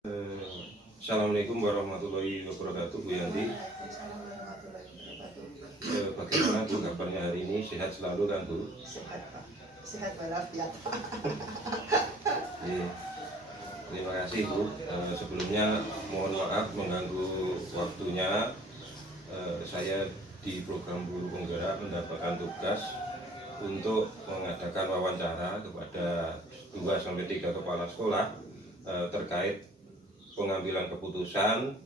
Assalamualaikum warahmatullahi wabarakatuh, Bu Yanti. Bagaimana Bu kabarnya hari ini? Sehat selalu kan Bu? Sehat Pak, sehat walafiat. Terima kasih Bu. Sebelumnya mohon maaf mengganggu waktunya. Saya di program Guru Penggerak mendapatkan tugas untuk mengadakan wawancara kepada 2-3 kepala sekolah terkait pengambilan keputusan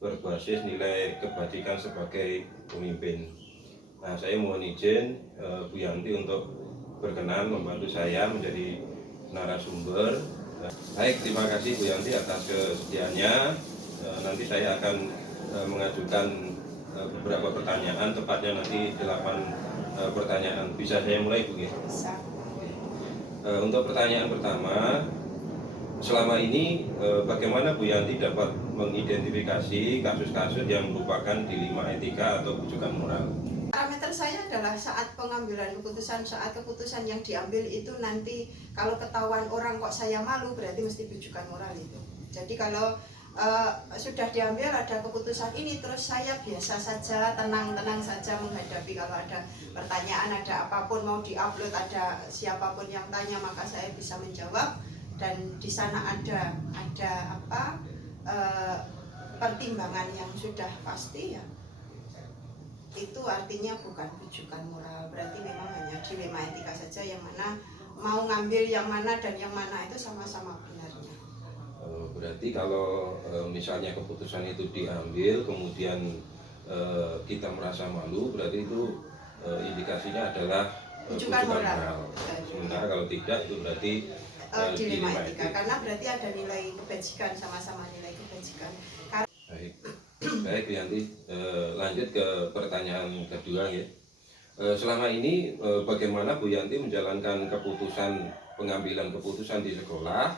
berbasis nilai kebajikan sebagai pemimpin. Nah, saya mohon izin Bu Yanti untuk berkenan membantu saya menjadi narasumber. Baik, terima kasih Bu Yanti atas kesediaannya. Nanti saya akan mengajukan beberapa pertanyaan, tepatnya nanti 8 pertanyaan. Bisa saya mulai Bu? Bisa. Untuk pertanyaan pertama, selama ini bagaimana Bu Yanti dapat mengidentifikasi kasus-kasus yang merupakan dilema etika atau bujukan moral? Parameter saya adalah saat pengambilan keputusan, saat keputusan yang diambil itu nanti kalau ketahuan orang kok saya malu, berarti mesti bujukan moral itu. Jadi kalau sudah diambil ada keputusan ini terus saya biasa saja, tenang-tenang saja menghadapi, kalau ada pertanyaan, ada apapun mau diupload, ada siapapun yang tanya, maka saya bisa menjawab. Dan di sana ada pertimbangan yang sudah pasti, ya itu artinya bukan bujukan moral, berarti memang hanya dilema etika saja, yang mana mau ngambil yang mana dan yang mana itu sama-sama benarnya. Berarti kalau misalnya keputusan itu diambil kemudian kita merasa malu, berarti itu indikasinya adalah bujukan moral. Sementara kalau tidak, itu berarti dilema etika, karena berarti ada nilai kebajikan, sama-sama nilai kebajikan. Baik nanti lanjut ke pertanyaan kedua ya. Selama ini bagaimana Bu Yanti menjalankan pengambilan keputusan di sekolah,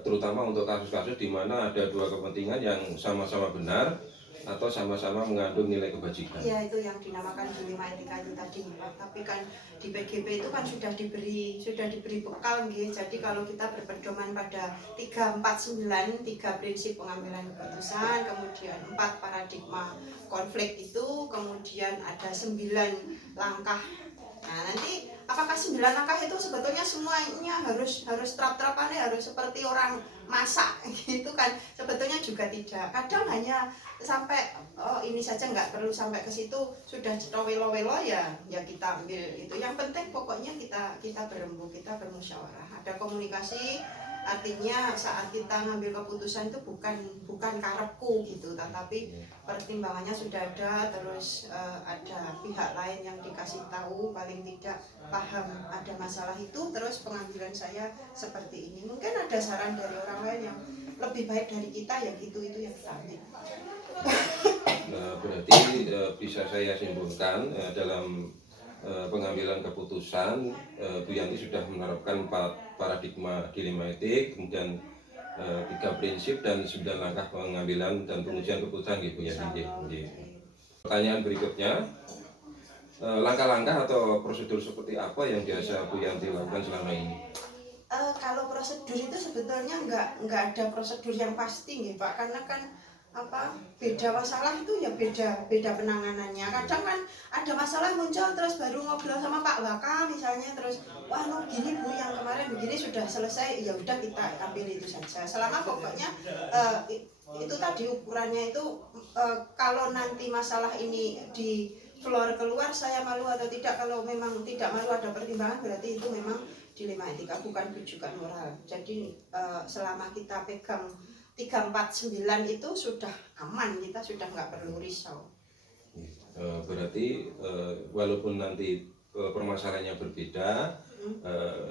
terutama untuk kasus-kasus di mana ada dua kepentingan yang sama-sama benar atau sama-sama mengandung nilai kebajikan? Ya, itu yang dinamakan dilema etika itu tadi, Pak. Tapi kan di PGP itu kan sudah diberi bekal gitu. Jadi kalau kita berpedoman pada 349, 3 prinsip pengambilan keputusan, kemudian 4 paradigma konflik itu, kemudian ada 9 langkah. Nah, nanti apakah 9 langkah itu sebetulnya semuanya harus trap-trapannya harus seperti orang masak gitu kan? Sebetulnya juga tidak. Kadang hanya sampai ini saja, nggak perlu sampai ke situ, sudah welo-welo ya kita ambil itu. Yang penting pokoknya kita berembuk, kita bermusyawarah, ada komunikasi. Artinya saat kita ngambil keputusan itu bukan karepku gitu, tetapi pertimbangannya sudah ada, terus ada pihak lain yang dikasih tahu, paling tidak paham ada masalah itu, terus pengambilan saya seperti ini. Mungkin ada saran dari orang lain yang lebih baik dari kita, ya gitu, itu yang kita ambil. Berarti bisa saya simpulkan dalam pengambilan keputusan Bu Yanti sudah menerapkan 4 paradigma dilema etik, kemudian 3 prinsip dan 9 langkah pengambilan dan pengujian keputusan gitu ya. Pertanyaan berikutnya, langkah-langkah atau prosedur seperti apa yang biasa Bu Yanti lakukan selama ini? Kalau prosedur itu sebetulnya nggak ada prosedur yang pasti nih Pak, karena kan beda masalah itu ya beda penanganannya. Kadang kan ada masalah muncul terus baru ngobrol sama Pak Waka misalnya, terus wah no gini Bu, yang kemarin begini sudah selesai, ya udah kita ambil itu saja. Selama pokoknya itu tadi ukurannya itu, kalau nanti masalah ini di floor keluar saya malu atau tidak. Kalau memang tidak malu, ada pertimbangan, berarti itu memang dilema etika, bukan bujukan moral. Jadi selama kita pegang 349 itu sudah aman, kita sudah nggak perlu risau. Berarti walaupun nanti permasalahannya berbeda,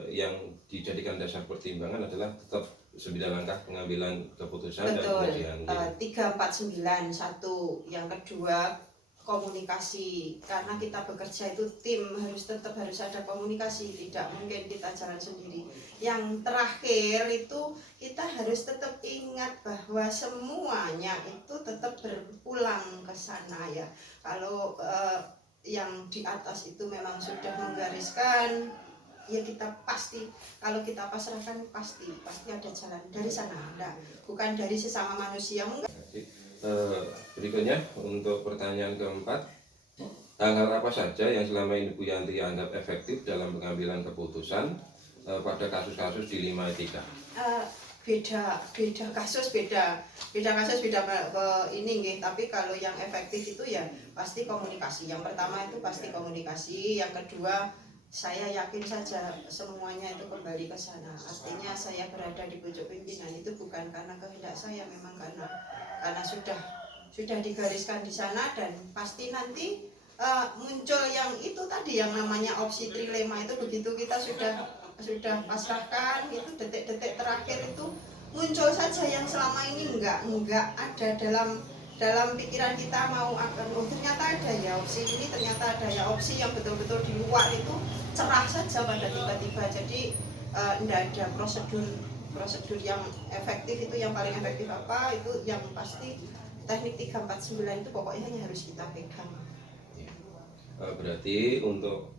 yang dijadikan dasar pertimbangan adalah tetap 9 langkah pengambilan keputusan. Betul. Dan kemudian 349, satu. Yang kedua, komunikasi, karena kita bekerja itu tim, tetap harus ada komunikasi, tidak mungkin kita jalan sendiri. Yang terakhir itu kita harus tetap ingat bahwa semuanya itu tetap berpulang ke sana ya. Kalau yang di atas itu memang sudah menggariskan ya kita pasti, kalau kita pasrahkan pasti ada jalan dari sana, enggak, bukan dari sesama manusia. Berikutnya untuk pertanyaan keempat, hal-hal apa saja yang selama ini Bu Yanti anggap efektif dalam pengambilan keputusan pada kasus-kasus dilema etika? Beda kasus ini nggih, tapi kalau yang efektif itu ya pasti komunikasi. Yang pertama itu pasti komunikasi, yang kedua saya yakin saja semuanya itu kembali ke sana. Artinya saya berada di pucuk pimpinan itu bukan karena kehendak saya, memang karena sudah digariskan di sana, dan pasti nanti muncul yang itu tadi yang namanya opsi trilema itu. Begitu kita sudah pasrahkan, itu detik-detik terakhir itu muncul saja yang selama ini enggak ada dalam pikiran kita, mau akan ternyata ada ya opsi ini, ternyata ada ya opsi yang betul-betul di luar itu, cerah saja pada tiba-tiba. Jadi enggak ada prosedur yang efektif. Itu yang paling efektif apa, itu yang pasti teknik 349 itu pokoknya hanya harus kita pegang. Berarti untuk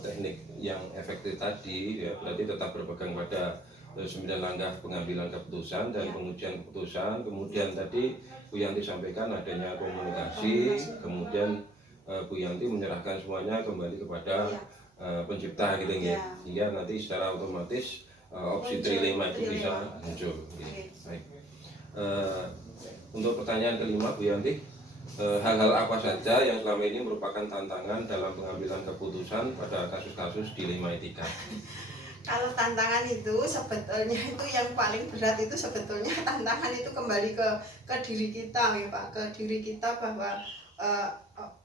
teknik yang efektif tadi ya berarti tetap berpegang pada 9 langkah pengambilan keputusan dan pengujian keputusan. Kemudian tadi Bu Yanti sampaikan adanya komunikasi, kemudian Bu Yanti menyerahkan semuanya kembali kepada pencipta gitu ya. Sehingga nanti secara otomatis opsi trilema itu bisa muncul. Baik. Untuk pertanyaan kelima Bu Yanti, hal-hal apa saja yang selama ini merupakan tantangan dalam pengambilan keputusan pada kasus-kasus dilema etika? Kalau tantangan itu sebetulnya itu yang paling berat, itu sebetulnya tantangan itu kembali ke diri kita ya Pak, ke diri kita, bahwa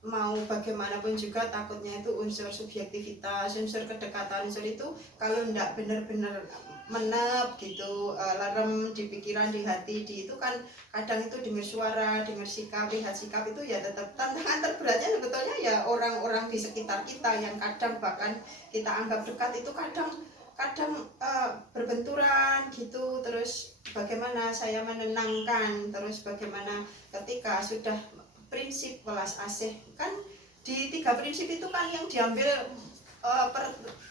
mau bagaimanapun juga takutnya itu unsur subjektivitas, unsur kedekatan, unsur itu kalau enggak benar-benar menep gitu, larem di pikiran, di hati, di itu kan kadang itu dengar suara, dengar sikap, lihat sikap itu ya tetap tantangan terberatnya sebetulnya ya orang-orang di sekitar kita yang kadang bahkan kita anggap dekat itu kadang berbenturan gitu. Terus bagaimana saya menenangkan, terus bagaimana ketika sudah prinsip welas asih, kan di 3 prinsip itu kan yang diambil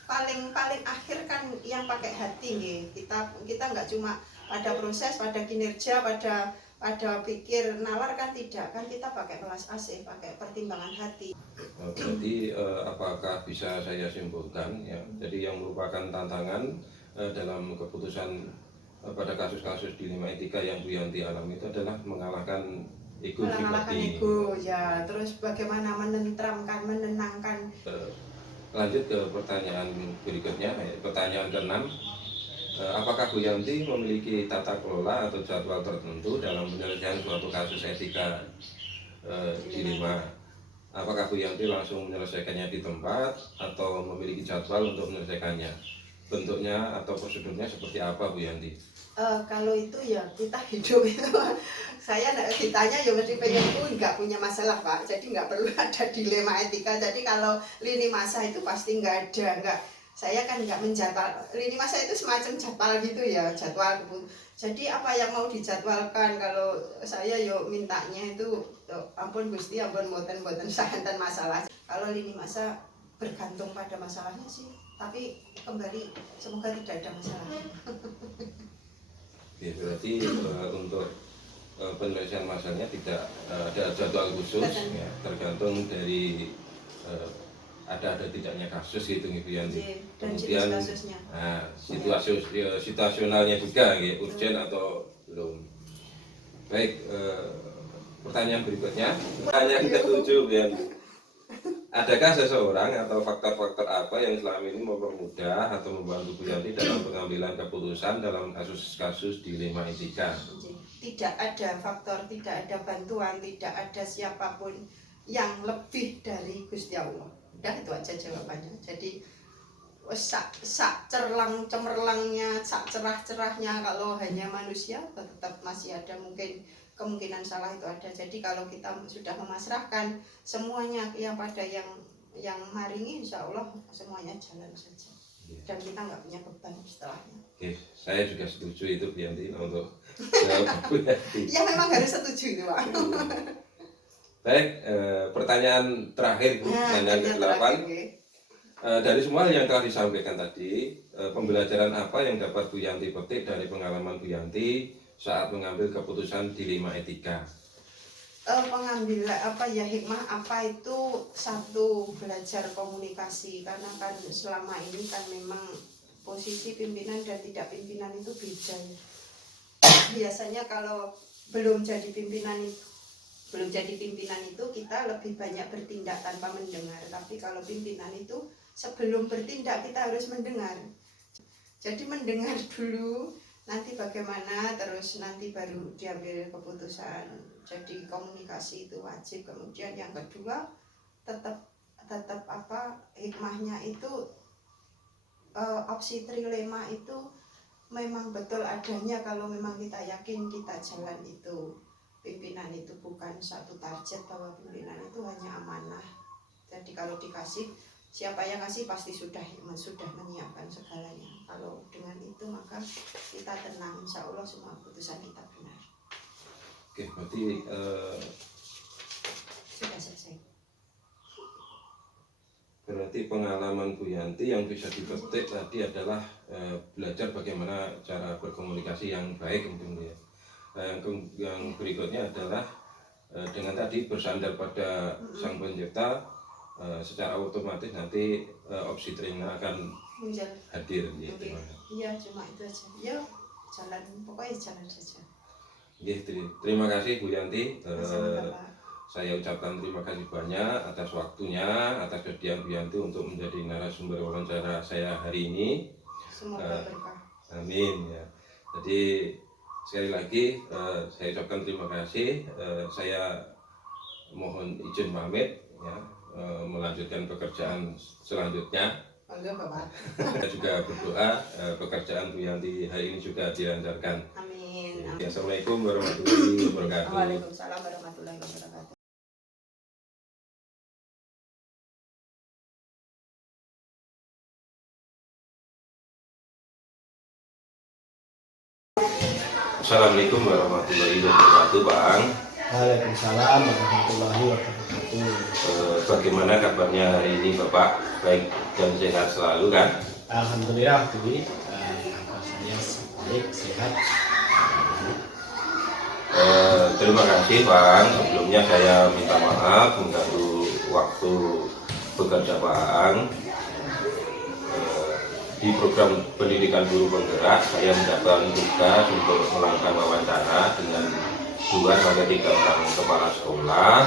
paling akhir kan yang pakai hati nih. Kita nggak cuma pada proses, pada kinerja, pada pikir nalar kan tidak, kan kita pakai welas asih, pakai pertimbangan hati. Berarti apakah bisa saya simpulkan ya, jadi yang merupakan tantangan dalam keputusan pada kasus-kasus dilema etika yang Bu Yanti alami itu adalah mengalahkan ego pribadi. Ya, terus bagaimana menenangkan. Lanjut ke pertanyaan berikutnya, pertanyaan ke-6. Apakah Bu Yanti memiliki tata kelola atau jadwal tertentu dalam penyelesaian suatu kasus etika dilema? Apakah Bu Yanti langsung menyelesaikannya di tempat atau memiliki jadwal untuk menyelesaikannya? Bentuknya atau prosedurnya seperti apa Bu Yanti? Kalau itu ya kita hidup itu saya ditanya ya mesti pengen nggak punya masalah Pak, jadi nggak perlu ada dilema etika. Jadi kalau lini masa itu pasti nggak ada, saya kan nggak menjadwal. Lini masa itu semacam jadwal gitu ya, jadwal. Jadi apa yang mau dijadwalkan, kalau saya yo mintanya itu ampun Gusti, ampun mboten sahanten masalah. Kalau lini masa bergantung pada masalahnya sih, tapi kembali semoga tidak ada masalah. Ya, berarti untuk penyelesaian masalahnya tidak ada jadwal khusus ya, tergantung dari ada tidaknya kasus gitu Ibu Yanti. Kemudian situasionalnya juga ya, urgen atau belum. Baik, pertanyaan berikutnya, pertanyaan ke-7 Bu Yanti. Adakah seseorang atau faktor-faktor apa yang selama ini mempermudah atau membantu Bu Yanti dalam pengambilan keputusan dalam kasus-kasus dilema etika? Tidak ada faktor, tidak ada bantuan, tidak ada siapapun yang lebih dari Gusti Allah. Udah itu aja jawabannya. Jadi sak cemerlangnya, sak cerah-cerahnya kalau hanya manusia tetap masih ada mungkin kemungkinan salah itu ada. Jadi kalau kita sudah memasrahkan semuanya yang pada yang maringi, insya Allah semuanya jalan saja. Dan kita nggak punya beban setelahnya. Oke, saya juga setuju itu Bu Yanti untuk jawab Bu Yanti. Ya memang harus setuju itu Pak. Baik, pertanyaan terakhir Bu, pertanyaan ke-8. Dari semua hal yang telah disampaikan tadi, pembelajaran apa yang dapat Bu Yanti petik dari pengalaman Bu Yanti saat mengambil keputusan dilema etika? Pengambilan hikmah apa itu, satu, belajar komunikasi, karena kan selama ini kan memang posisi pimpinan dan tidak pimpinan itu beda ya. Biasanya kalau belum jadi pimpinan itu kita lebih banyak bertindak tanpa mendengar, tapi kalau pimpinan itu sebelum bertindak kita harus mendengar. Jadi mendengar dulu, nanti bagaimana, terus nanti baru diambil keputusan. Jadi komunikasi itu wajib. Kemudian yang kedua, tetap hikmahnya itu, opsi trilema itu memang betul adanya kalau memang kita yakin kita jalan itu. Pimpinan itu bukan satu target, bahwa pimpinan itu hanya amanah. Jadi kalau dikasih, siapa yang kasih pasti sudah menyiapkan segalanya. Kalau dengan itu maka kita tenang, insya Allah semua keputusan kita benar. Oke, berarti Sudah selesai. berarti pengalaman Bu Yanti yang bisa dipetik tadi adalah belajar bagaimana cara berkomunikasi yang baik mungkin ya. Yang berikutnya adalah dengan tadi bersandar pada Sang Pencipta, secara otomatis nanti opsi terima akan hadir gitu. Iya, cuma itu aja. Ya, jalan, pokoknya jalan saja. Terima kasih Bu Yanti. Sama-sama. Saya ucapkan terima kasih banyak atas waktunya, atas kesediaan Bu Yanti untuk menjadi narasumber wawancara saya hari ini. Semoga berkah. Amin ya. Jadi sekali lagi saya ucapkan terima kasih. Saya mohon izin pamit ya, melanjutkan pekerjaan selanjutnya. Saya juga berdoa pekerjaan Bu Yanti hari ini juga dilancarkan. Amin. Assalamualaikum warahmatullahi wabarakatuh. Waalaikumsalam warahmatullahi wabarakatuh. Assalamualaikum warahmatullahi wabarakatuh, Bang. Waalaikumsalam warahmatullahi wabarakatuh. Bagaimana kabarnya hari ini, Bapak? Baik dan sehat selalu kan? Alhamdulillah, Dewi. Kabar saya baik, sehat. Terima kasih, Bang. Sebelumnya saya minta maaf mengganggu waktu bekerja Bang. Di program pendidikan guru penggerak, saya mendapatkan tugas untuk melakukan wawancara dengan 2-3 orang kepala sekolah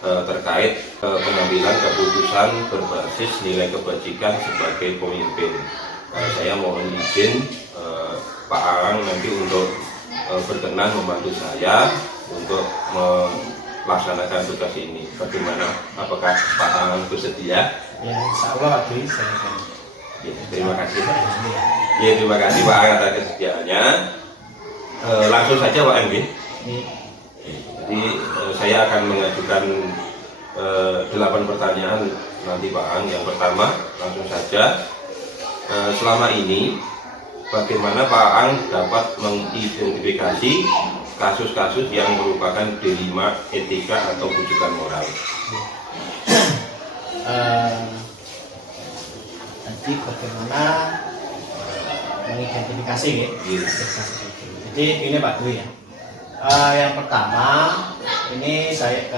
terkait pengambilan keputusan berbasis nilai kebajikan sebagai pemimpin. Saya mohon izin Pak Aang nanti untuk berkenan membantu saya untuk melaksanakan tugas ini. Bagaimana? Apakah Pak Aang bersedia? Ya, insya Allah, Dewi, saya akan. Ya, terima kasih. Ya, terima kasih Pak Aang atas kesediaannya. Langsung saja Pak Anggi. Jadi saya akan mengajukan 8 pertanyaan nanti Pak Aang. Yang pertama, langsung saja. Selama ini bagaimana Pak Aang dapat mengidentifikasi kasus-kasus yang merupakan dilema etika atau bujukan moral? Nanti bagaimana mengidentifikasi ya? Jadi ini Pak Dwi ya. Yang pertama ini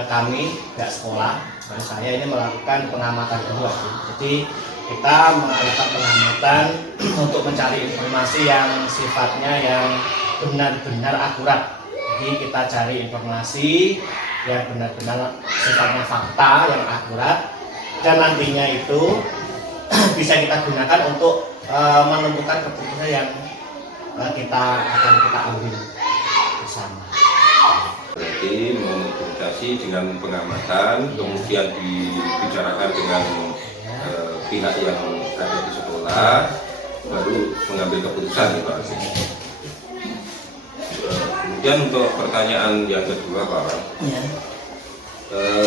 kami pihak sekolah, saya ini melakukan pengamatan dulu. Jadi kita melakukan pengamatan untuk mencari informasi yang sifatnya yang benar-benar akurat. Jadi kita cari informasi yang benar-benar sifatnya fakta yang akurat, dan nantinya itu bisa kita gunakan untuk menentukan keputusan yang kita ambil bersama. Berarti mengkomunikasi dengan pengamatan, kemudian dibicarakan dengan pihak yang ada di sekolah, baru mengambil keputusan ya Pak. Kemudian untuk pertanyaan yang kedua Pak Aang,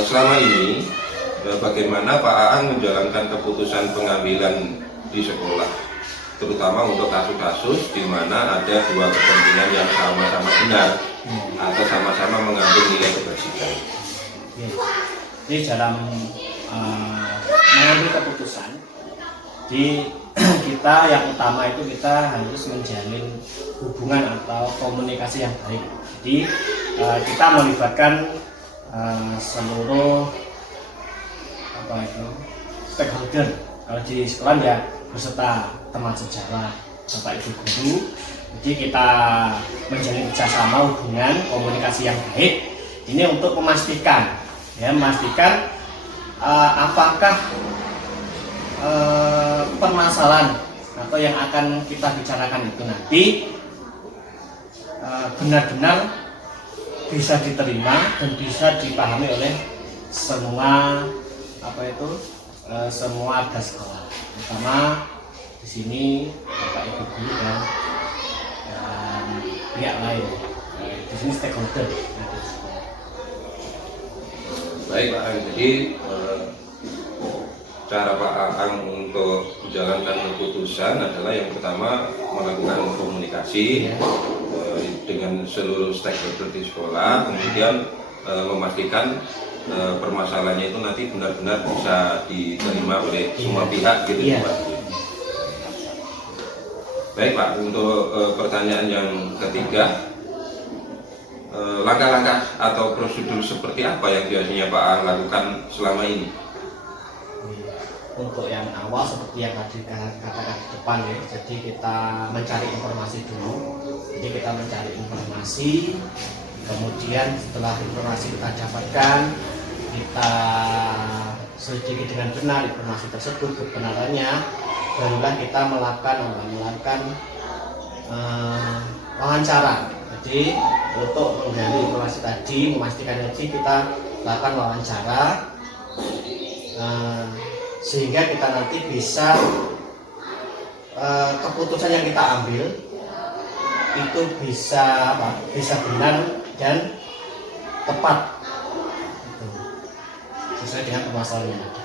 selama ini bagaimana Pak Aang menjalankan keputusan pengambilan di sekolah, terutama untuk kasus-kasus di mana ada dua kepentingan yang sama-sama benar atau sama-sama mengambil nilai kebajikan? Jadi dalam mengambil keputusan Jadi kita yang utama itu kita harus menjalin hubungan atau komunikasi yang baik. Jadi kita melibatkan seluruh stakeholder. Kalau di sekolah ya beserta teman sejawat, bapak ibu guru. Jadi kita menjalin kerjasama, hubungan, komunikasi yang baik. Ini untuk memastikan apakah permasalahan atau yang akan kita bicarakan itu nanti benar-benar bisa diterima dan bisa dipahami oleh semua semua warga sekolah, terutama di sini bapak ibu guru dan pihak lain, di sini stakeholder. Baik Pak Ang, jadi cara Pak Ang untuk menjalankan keputusan adalah yang pertama melakukan komunikasi dengan seluruh stakeholder di sekolah, kemudian memastikan permasalahannya itu nanti benar-benar bisa diterima oleh semua pihak gitu ya Pak. Baik Pak, untuk pertanyaan yang ketiga, langkah-langkah atau prosedur seperti apa yang biasanya Pak Ang lakukan selama ini? Untuk yang awal seperti yang tadi katakan di depan ya, jadi kita mencari informasi dulu. Jadi kita mencari informasi, kemudian setelah informasi kita dapatkan, kita selidiki dengan benar informasi tersebut kebenarannya, barulah kita melakukan wawancara. Jadi untuk menggali informasi tadi, memastikan tadi kita lakukan wawancara sehingga kita nanti bisa keputusan yang kita ambil itu bisa benar dan tepat gitu, sesuai dengan permasalahan yang ada.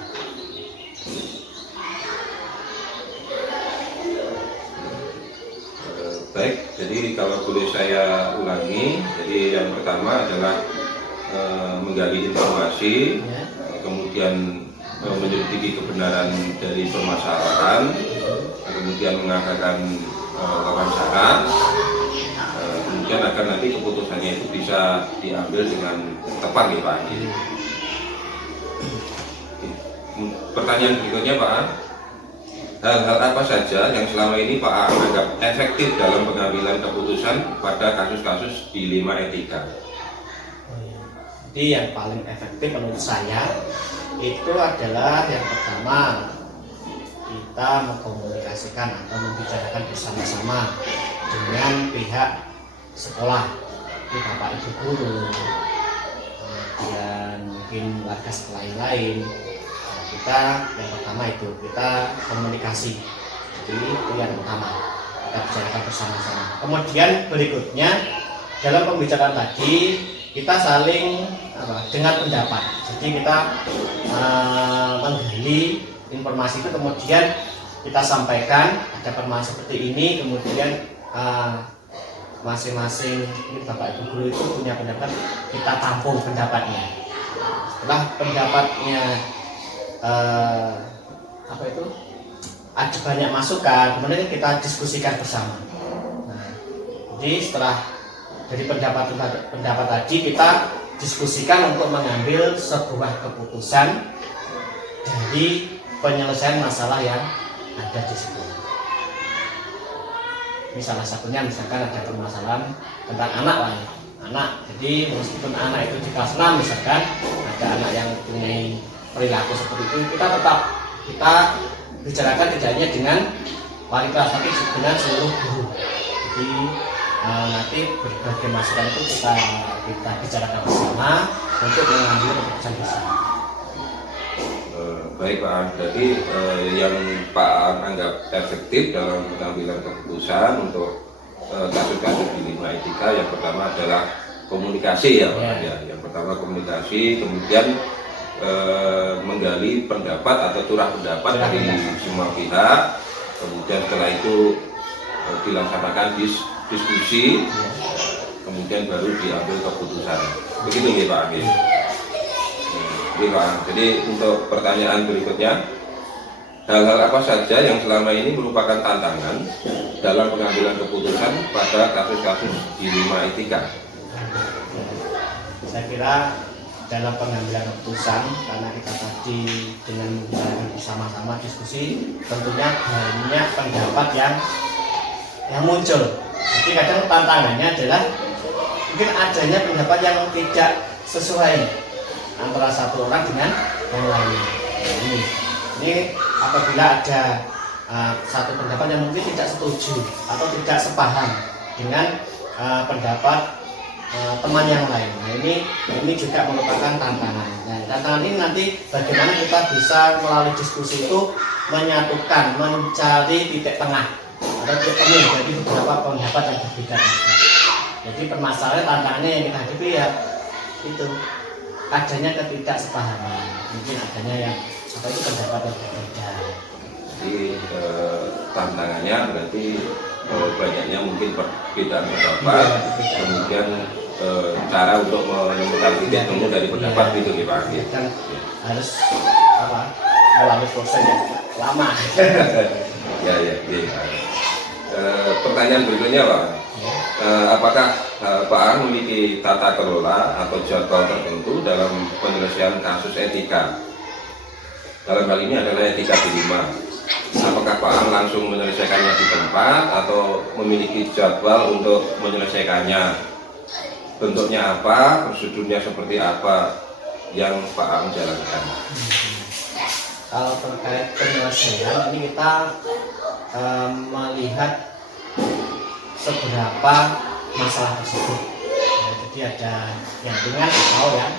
Baik, jadi kalau boleh saya ulangi, jadi yang pertama adalah menggali informasi, kemudian menyelidiki kebenaran dari permasalahan, kemudian mengadakan wawancara, kemudian agar nanti keputusannya itu bisa diambil dengan tepat ya Pak. Pertanyaan berikutnya Pak, hal-hal apa saja yang selama ini Pak anggap efektif dalam pengambilan keputusan pada kasus-kasus dilema etika? Jadi yang paling efektif menurut saya itu adalah yang pertama, kita mengkomunikasikan atau membicarakan bersama-sama dengan pihak sekolah, bapak ibu guru, dan mungkin warga sekolah yang lain. Kita yang pertama itu kita komunikasi, jadi itu yang pertama, kita bicarakan bersama-sama. Kemudian berikutnya dalam pembicaraan tadi kita saling dengar pendapat, jadi kita menggali informasi itu, kemudian kita sampaikan ada permasalahan seperti ini, kemudian masing-masing bapak ibu guru itu punya pendapat, kita tampung pendapatnya. Setelah pendapatnya ada banyak masukan, kemudian kita diskusikan bersama. Nah, jadi setelah dari pendapat tadi kita diskusikan untuk mengambil sebuah keputusan dari penyelesaian masalah yang ada di sekolah. Ini salah satunya, misalkan ada permasalahan tentang anak lah ya. Anak, jadi meskipun anak itu di kelas 6 misalkan ada anak yang punya perilaku seperti itu, kita bicarakan tidak hanya dengan wali kelas tapi dengan seluruh guru. Jadi nanti berbagai masukan itu kita bicarakan bersama untuk mengambil keputusan bersama. Baik Pak Ang, jadi yang Pak Ang anggap efektif dalam pengambilan keputusan untuk kasus-kasus dilema etika, yang pertama adalah komunikasi ya Pak. Ya, yang pertama komunikasi, kemudian menggali pendapat atau curah pendapat dari semua pihak, kemudian setelah itu dilaksanakan diskusi, kemudian baru diambil keputusan. Begitu ya Pak Ang. Jadi untuk pertanyaan berikutnya, hal-hal apa saja yang selama ini merupakan tantangan dalam pengambilan keputusan pada kasus-kasus dilema etika? Saya kira dalam pengambilan keputusan, karena kita tadi dengan menggunakan bersama-sama diskusi, tentunya banyak pendapat yang muncul. Jadi kadang tantangannya adalah mungkin adanya pendapat yang tidak sesuai antara satu orang dengan yang lain. Ini apabila ada satu pendapat yang mungkin tidak setuju atau tidak sepaham dengan pendapat teman yang lain. Nah, ini juga merupakan tantangan. Nah, tantangan ini nanti bagaimana kita bisa melalui diskusi itu menyatukan, mencari titik tengah atau titik temu dari beberapa pendapat yang berbeda. Jadi permasalahan tantangannya yang kita hadapi ya itu adanya ketidaksepahaman, mungkin adanya yang itu pendapat yang berbeda. Jadi tantangannya berarti banyaknya mungkin perbedaan pendapat, kemudian cara untuk menemukan titik temu dari pendapat itu ya Pak. Kan harus melalui proses yang lama. Ya. Pertanyaan berikutnya Pak, apakah Pak Ang memiliki tata kelola atau jadwal tertentu dalam penyelesaian kasus etika? Dalam hal ini adalah etika dilema. Apakah Pak Ang langsung menyelesaikannya di tempat atau memiliki jadwal untuk menyelesaikannya? Bentuknya apa, prosedurnya seperti apa yang Pak Ang jalankan? Kalau terkait penyelesaian ini kita melihat seberapa masalah tersebut. Ya, jadi ada yang ringan atau yang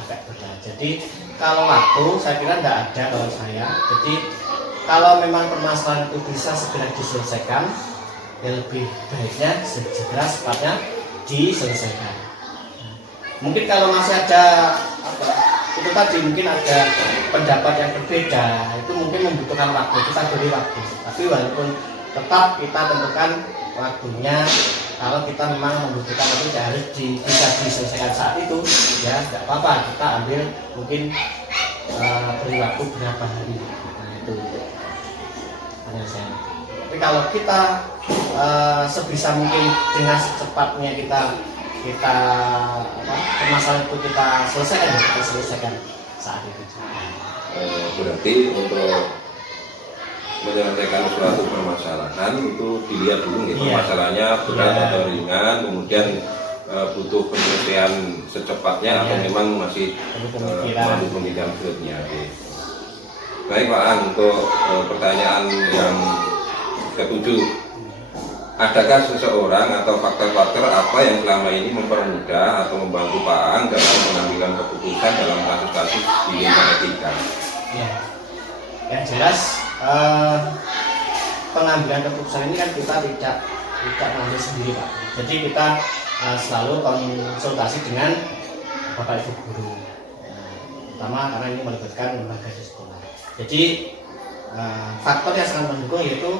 agak berat. Jadi kalau waktu saya kira tidak ada kalau saya. Jadi kalau memang permasalahan itu bisa segera diselesaikan, ya lebih baiknya segera sepatnya diselesaikan. Mungkin kalau masih ada itu tadi mungkin ada pendapat yang berbeda, itu mungkin membutuhkan waktu, kita beri waktu. Tapi walaupun tetap kita tentukan waktunya, kalau kita memang membutuhkan itu ya harus bisa diselesaikan saat itu, ya tidak apa-apa, kita ambil mungkin beri waktu berapa hari. Nah itu penyelesaian. Tapi kalau kita sebisa mungkin dengan secepatnya kita permasalahan itu kita selesaikan saat itu. Berarti untuk menyelesaikan suatu permasalahan itu dilihat dulu gitu, permasalahannya berat atau ringan, kemudian butuh penyelesaian secepatnya atau memang masih perlu pemikiran berikutnya. Baik Pak Ang, untuk pertanyaan yang ketujuh, adakah seseorang atau faktor-faktor apa yang selama ini mempermudah atau membantu Pak Ang dalam mengambil keputusan dalam kasus-kasus dilema etika? Ya, yang jelas pengambilan keputusan ini kan kita tidak mengambil sendiri Pak. Jadi kita selalu konsultasi dengan Bapak Ibu guru, pertama karena ini melibatkan lembaga di sekolah. Jadi faktor yang sangat mendukung yaitu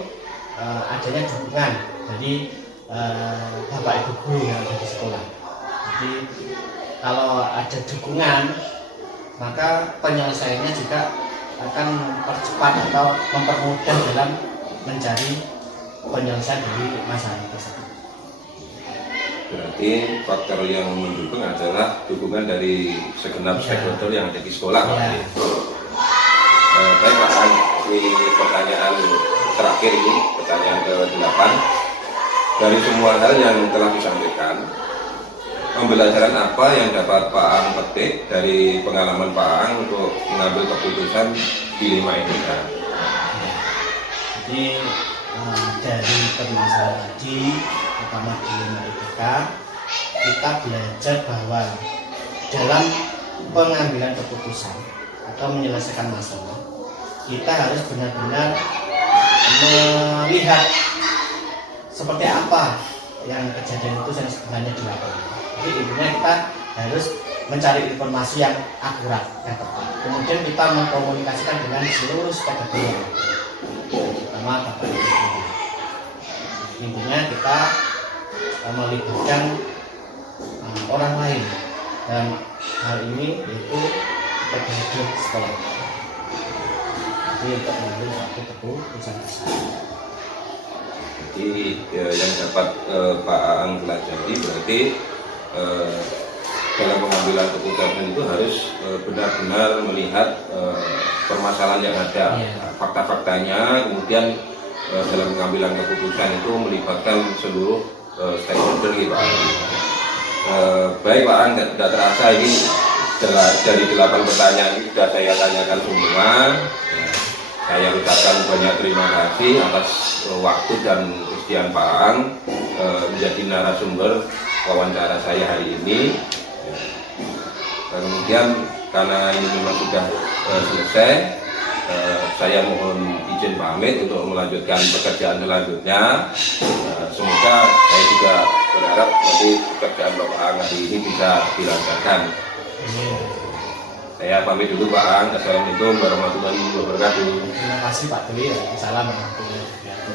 adanya dukungan dari Bapak Ibu guru yang ada di sekolah. Jadi kalau ada dukungan, maka penyelesaiannya juga akan mempercepat atau mempermudah dalam mencari penyelesaian dari masalah tersebut. Berarti faktor yang mendukung adalah dukungan dari segenap stakeholder yang ada di sekolah. Baik Pak Ang, ini pertanyaan terakhir ini, pertanyaan ke-8. Dari semua hal yang telah disampaikan, pembelajaran apa yang dapat Pak Ang petik dari pengalaman Pak Ang untuk mengambil keputusan dilema etika? Jadi dari permasalahan tadi, terutama dilema etika, kita belajar bahwa dalam pengambilan keputusan atau menyelesaikan masalah, kita harus benar-benar melihat seperti apa yang kejadian itu yang sebenarnya dilakukan. Jadi intinya kita harus mencari informasi yang akurat, yang tepat. Kemudian kita mengkomunikasikan dengan seluruh stakeholder, terutama Bapak Ibu guru. Intinya kita melibatkan orang lain dan hal ini yaitu stakeholder sekolah. jadi untuk mengambil suatu keputusan tersebut. Jadi yang dapat Pak Aang pelajari berarti dalam pengambilan keputusan itu harus benar-benar melihat permasalahan yang ada, fakta-faktanya, kemudian dalam pengambilan keputusan itu melibatkan seluruh stakeholder gitu. Baik Pak Aang, tidak terasa ini dari 8 pertanyaan ini sudah saya tanyakan semua. Saya ucapkan banyak terima kasih atas waktu dan kesediaan Pak Aang menjadi narasumber wawancara saya hari ini. Kemudian karena ini memang sudah selesai, saya mohon izin pamit untuk melanjutkan pekerjaan selanjutnya. Semoga saya juga berharap nanti pekerjaan Bapak Aang hari ini bisa dilancarkan. Saya pamit dulu Pak Aang. Assalamualaikum warahmatullahi wabarakatuh. Terima kasih Pak Dwi. Assalamualaikum warahmatullahi wabarakatuh.